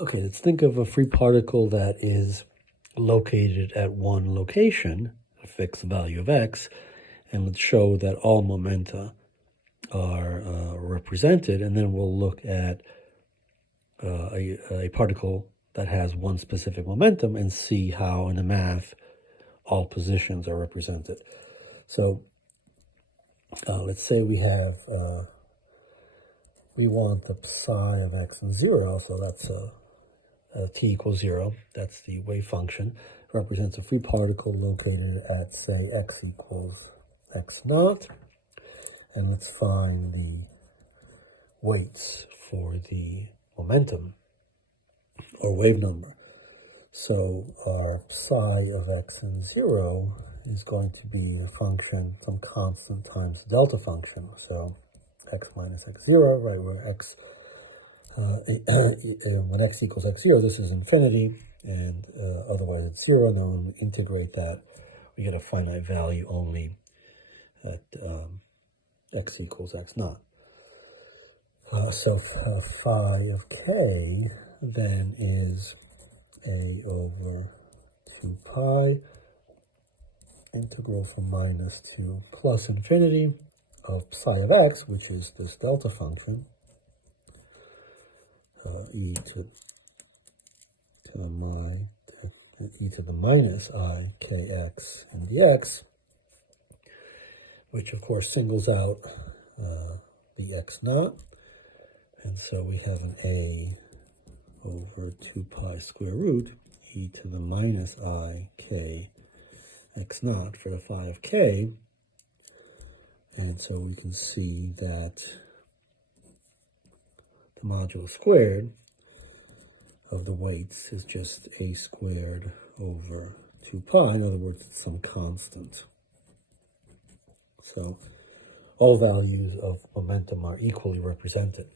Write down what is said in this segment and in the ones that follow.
Okay, let's think of a free particle that is located at one location, a fixed value of x, and let's show that all momenta are represented, and then we'll look at a particle that has one specific momentum and see how in the math all positions are represented. So let's say we have, we want the psi of x and 0, so that's t equals 0, that's the wave function, represents a free particle located at, say, x equals x naught. And let's find the weights for the momentum or wave number. So our psi of x and 0 is going to be a function, some constant times delta function. So x minus x0, right, where x, when x equals x0, this is infinity, and otherwise it's 0. And then when we integrate that, we get a finite value only at x equals x naught. So phi of k then is a over 2 pi integral from minus to plus infinity of psi of x, which is this delta function, e to the minus I kx and dx, which of course singles out the x naught. And so we have an a over 2 pi square root e to the minus I k x naught for the phi of k. And so we can see that the modulus squared of the weights is just a squared over 2 pi. In other words, it's some constant. So all values of momentum are equally represented.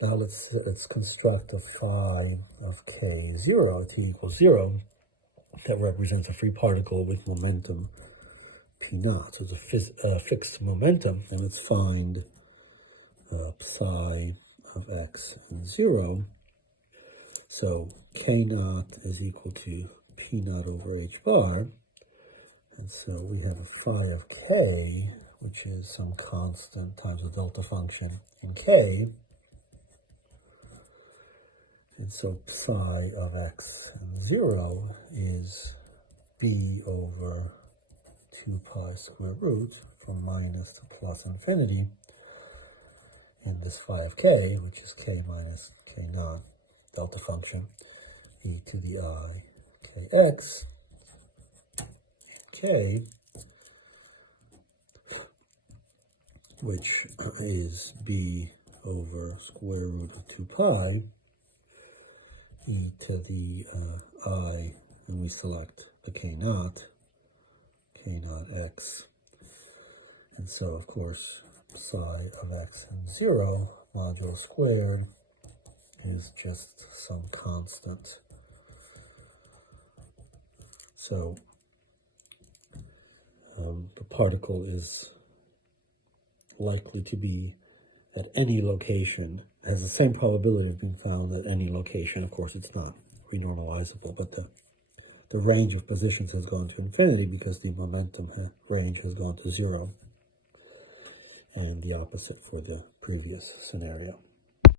Now let's construct a phi of k0, t equals 0, that represents a free particle with momentum p naught. So it's a fixed momentum, and let's find psi of x and 0. So k naught is equal to p naught over h bar, and so we have a phi of k, which is some constant times the delta function in k. And so psi of x and 0 is b over 2 pi square root from minus to plus infinity in this phi of k, which is k minus k naught, delta function, e to the I kx, k, which is b over square root of 2 pi, e to the I, and we select the k naught x. And so, of course, psi of x and 0 modulo squared is just some constant. So the particle is likely to be at any location, has the same probability of being found at any location. Of course, it's not renormalizable, but the range of positions has gone to infinity because the momentum range has gone to 0, and the opposite for the previous scenario.